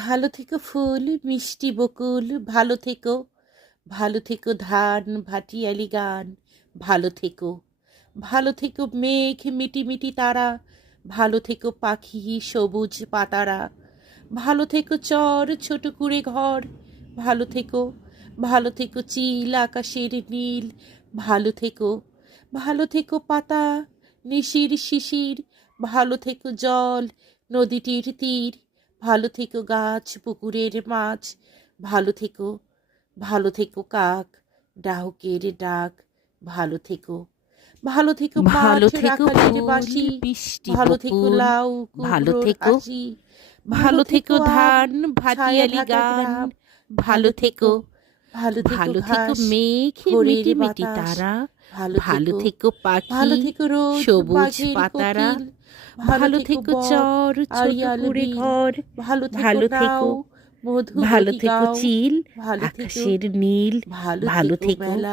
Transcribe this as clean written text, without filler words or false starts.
ভালো থেকো ফুল মিষ্টি বকুল, ভালো থেকো। ভালো থেকো ধান ভাটিয়ালি গান, ভালো থেকো। ভালো থেকো মেঘ মিটি মিটি তারা, ভালো থেকো পাখি সবুজ পাতারা। ভালো থেকো চর ছোট কুড়ে ঘর, ভালো থেকো। ভালো থেকো চিল আকাশের নীল, ভালো থেকো। ভালো থেকো পাতা নিশির শিশির, ভালো থেকো জল নদীটির তীর, ভালো থেকো গাছ পুকুরের মাছ, ভালো থেকো। ভালো থেকো কাক ডাহুকের ডাক, ভালো থেকো। ভালো থেকো ভালো মাঠ থেকো রাখালের ফুল বাঁশি, বৃষ্টি ভালো থেকো বকুল, লাউ ভালো কুমড়োর থেকো। আশি। ভালো থেকো ধান ছায়া ভাটিয়ালি ঢাকা গান, গ্রাম, ভালো থেকো। ভালো থেকো ভালো থেকো ঘাস মেঘ ভোরের মিটি মিটি বাতাস, তারা, ভালো ভালো থেকো। থেকো পাখি ভালো থেকো রোদ সবুজ বাঘের পাতারা। কোকিল, ভালো ভালো থেকো থেকো বক চর ছোট আড়িয়াল কুড়ে বিল, ঘর, ভালো থেকো ভালো নাও থেকো। ভালো মধুমতি থেকো গাও, চিল ভালো থেকো। আকাশের নীল, ভালো ভালো থেকো থেকো। মেলা।